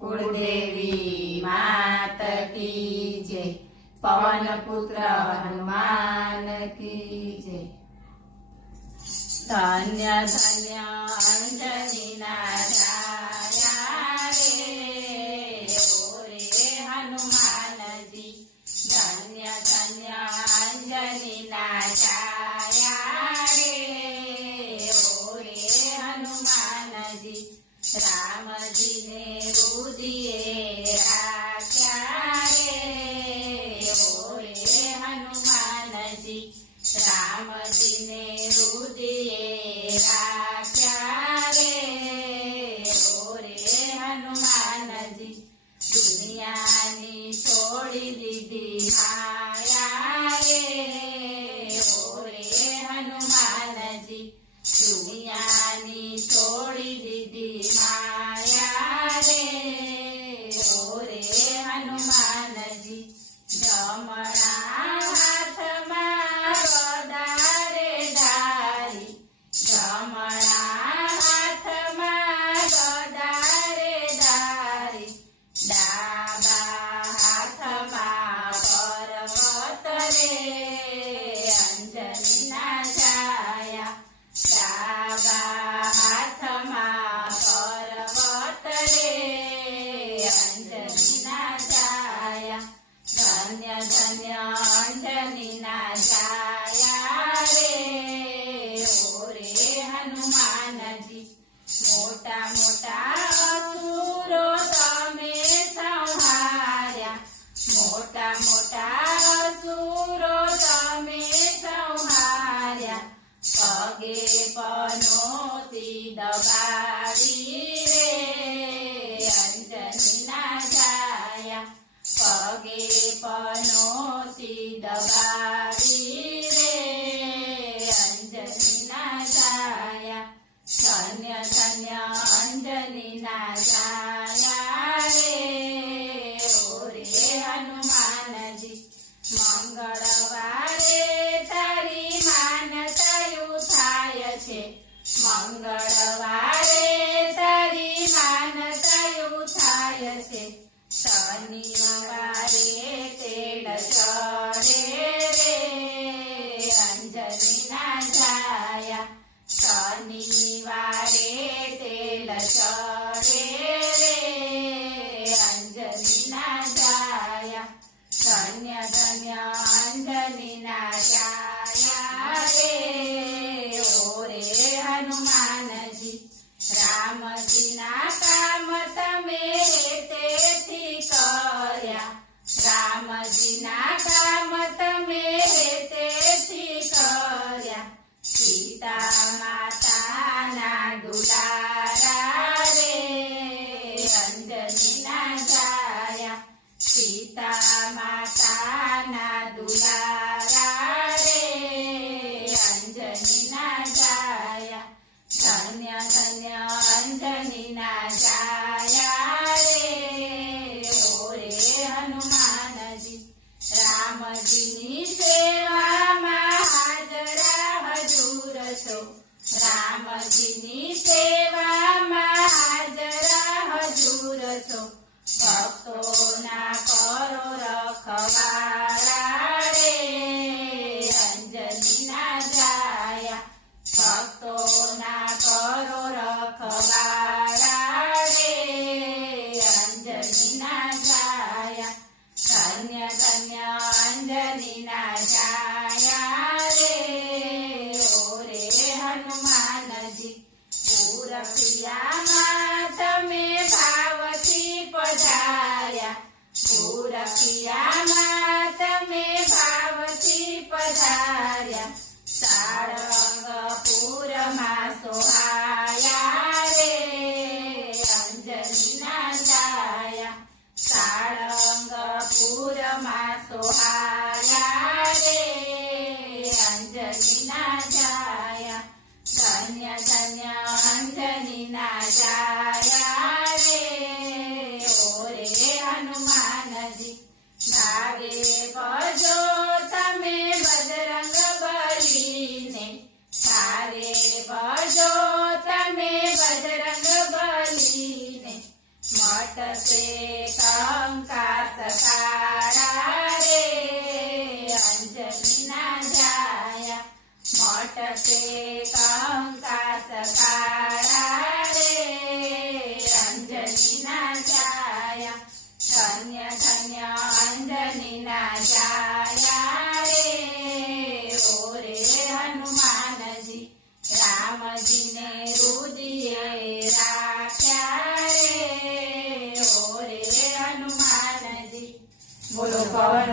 कुलदेवी मात की जय। पवन पुत्र हनुमान की जय। धन्य धन्य अंजनी ना जाया रे ओ रे हनुमान जी। धन्य धन्य अंजनी ना जाया रे ओ रे हनुमान जी। राम जी ने रुदिए राख्या रे ओ रे हनुमान जी। राम जी ने रुदिए राख्या रे ओ रे हनुमान जी। दुनिया ने छोड़ी दीदी माया रे ओ रे हनुमान जी। दुनिया ने छोड़ी दीदी माया रे ओ रे हनुमान जी। जमणा हाथमां गदा रे धारी। जमणा हाथमां गदा रे धारी। डाबा हाथमां पर्वत रे अंजनी ना छाया। डाबा हाथमां पर्वत रे अंजनी ना छाया। धन्य धन्य अंजनी ना छाया रे ओ रे हनुमान जी। मोटा मोटा असुरो तमे संहार्या। मोटा मोटा असुरो तमे संहार्या। पगे पनोती दबाड़ी रे अंजनी ना छाया। पगे पनोती दबाड़ी रे अंजनी ना छाया। धन्य धन्य अंजनी ना छाया रे ओ रे हनुमान जी। मंगळवारे तारी मानता उठाय छे। मंगळवारे तारी मानता उठाय छे। शनिवारे तेल चढ़े रे अंजनी ना छाया। शनिवारे तेल चढ़े रे अंजनी ना छाया। धन्य धन्य अंजनी ना छाया रे ओ रे हनुमान जी। राम जी ना काम तमे तेथी कर्या। राम जी ना काम तमे तेथी कर्या। सीता माता ना दुलारा रे अंजनी ना छाया। सीता माता ना दुलारा रे अंजनी ना छाया। धन्य धन्य अंजनी ना छाया रे ओ रे हनुमान जी। राम जी नी सेवा में हाजरा हजूर छो। राम जी नी सेवा में हाजरा हजूर छो। भक्तों ना करो रखवाला रे अंजनी ना छाया। भक्तों ना करो रखवाला रे अंजनी ना छाया। धन्य धन्य अंजनी ना छाया रे ओ रे हनुमान जी। पूरखिया मां तमे भावथी पधार्या। पूरखिया मां तमे भावथी पधार्या। सारंगपुर मां सोहाया रे अंजनी ना छाया। सारंगपुर मां सोहाया रे अंजनी ना छाया। धन्य धन्य अंजनी ना छाया रे ओ रे हनुमान जी। भागे बजो तमे बजरंग बली ने। भागे बजो तमे बजरंग बली ने। મોટસે કંકાસ કાળા રે અંજનીના જાયા મોટસે કંકાસ કાળા રે અંજનીના જાયા ધન્ય ધન્ય અંજનીના જાયા રે ઓરે હનુમાનજી રામજીને રુદિયે રાખ્યા રે ઓરે હનુમાનજી બોલો પવન